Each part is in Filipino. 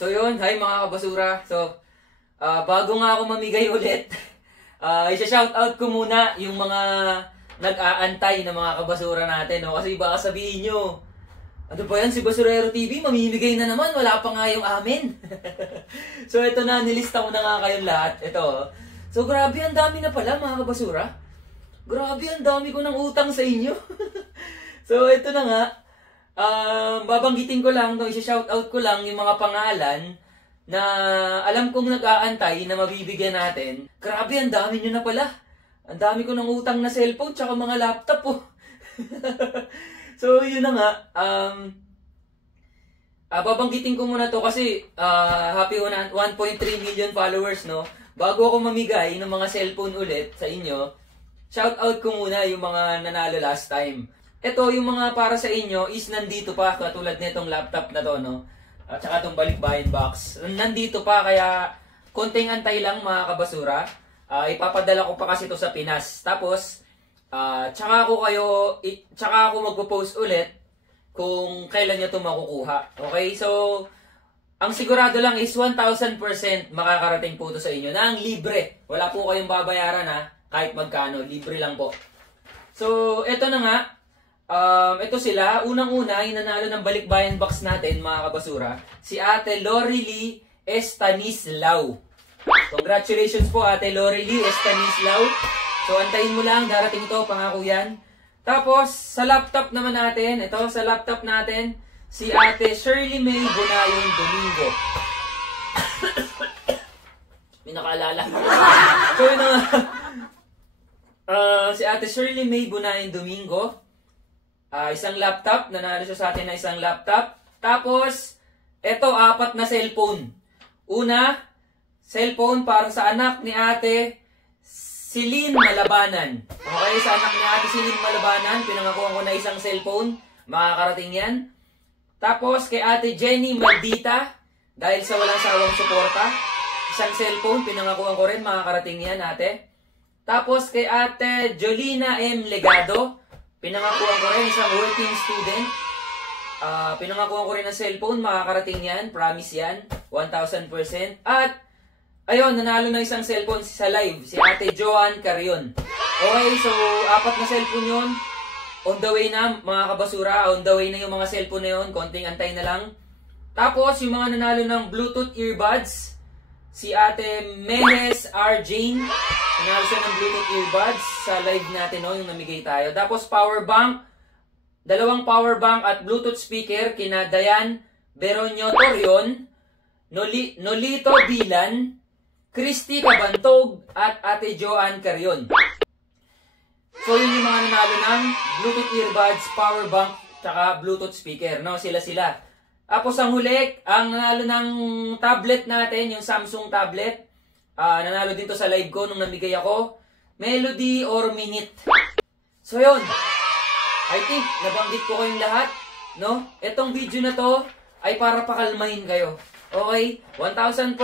So yun, hi mga kabasura. So, bago nga ako mamigay ulit, isa-shoutout ko muna yung mga nag-aantay na mga kabasura natin. No? Kasi baka sabihin nyo, ano ba yan, si Basurero TV, mamimigay na naman, wala pa nga yung amin. So ito na, nilista ko na nga kayong lahat. Ito. So grabe, ang dami na pala mga kabasura. Grabe, ang dami ko ng utang sa inyo. So ito na nga, babanggitin ko lang, isa-shoutout ko lang yung mga pangalan na alam kong nag-aantay na mabibigyan natin. Grabe, ang dami nyo na pala. Ang dami ko ng utang na cellphone tsaka mga laptop po. So yun na nga, babanggitin ko muna to kasi happy 1.3 million followers, no? Bago ako mamigay ng mga cellphone ulit sa inyo, shoutout ko muna yung mga nanalo last time. Ito, yung mga para sa inyo is nandito pa, katulad nitong laptop na to, no? At saka itong balikbayan box. Nandito pa, kaya konting antay lang mga kabasura. Ipapadala ko pa kasi ito sa Pinas. Tapos, tsaka ako magpo-post ulit kung kailan nyo ito makukuha. Okay? So, ang sigurado lang is 1,000% makakarating po ito sa inyo na ang libre. Wala po kayong babayaran ha, kahit magkano. Libre lang po. So, ito na nga. Ito sila. Unang-una, nanalo ng balikbayan box natin, mga kabasura. Si Ate Lorely Estanislao. Congratulations po, Ate Lorely Estanislao. So, antayin mo lang. Darating ito, pangako yan. Tapos, sa laptop naman natin, ito, sa laptop natin, si Ate Shirley May Bunayon Domingo. May nakaalala. So, yun na si Ate Shirley May Bunayon Domingo. Isang laptop. Nanalo siya sa atin na isang laptop. Tapos, ito, 4 na cellphone. Una, cellphone para sa anak ni Ate Celine Malabanan. Okay, sa anak ni Ate Celine Malabanan, pinangakuhan ko na isang cellphone. Makakarating yan. Tapos, kay Ate Jenny Maldita, dahil sa walang sawang suporta, isang cellphone, pinangakuhan ko rin, makakarating yan, ate. Tapos, kay Ate Jolina M. Legado, pinangakuhan ko rin, isang working student. Pinangakuhan ko rin ng cellphone, makakarating yan, promise yan, 1,000%. At, ayun, nanalo na isang cellphone sa live, si Ate Joan Carion. Okay, so 4 na cellphone yun. On the way na, mga kabasura, on the way na yung mga cellphone na yun. Konting antay na lang. Tapos, yung mga nanalo ng Bluetooth earbuds, si Ate Mehes R. Jane. Nanalo siya ng Bluetooth earbuds sa live natin, no, yung namigay tayo. Tapos, power bank, 2 power bank at Bluetooth speaker, kina Dayan Beronio Torion, Nolito Bilan, Christy Cabantog, at Ate Joan Carion. So, yun yung mga nanalo ng Bluetooth earbuds, power bank, tsaka Bluetooth speaker. No? Sila. Tapos, ang huli, ang nanalo ng tablet natin, yung Samsung tablet. Nanalo din to sa live ko nung namigay ako. Melody or Minute. So, yun. I think, nabanggit ko kayong lahat. No? Itong video na to ay para pakalmahin kayo. Okay? 1,000%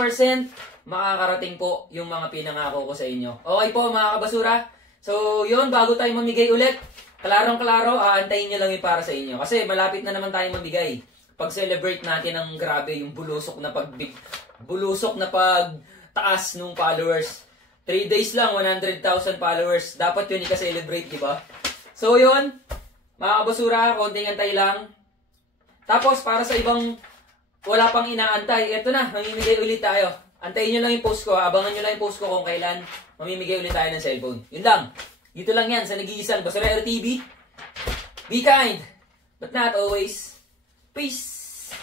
makakarating po yung mga pinangako ko sa inyo. Okay po mga kabasura? So yun, bago tayo mamigay ulit, klarong-klaro, antayin nyo lang yung para sa inyo. Kasi malapit na naman tayo mamigay. Pag-celebrate natin ang grabe, yung bulusok na pagtaas ng followers. 3 days lang, 100,000 followers. Dapat yun ika-celebrate, diba? So yun, mga kabasura, konting antay lang. Tapos para sa ibang wala pang inaantay, eto na, mamimigay ulit tayo. Antayin nyo lang yung post ko, abangan nyo lang yung post ko kung kailan mamimigay ulit tayo ng cellphone. Yun lang. Dito lang yan sa nag-iisang Basurero TV. Be kind, but not always. Peace!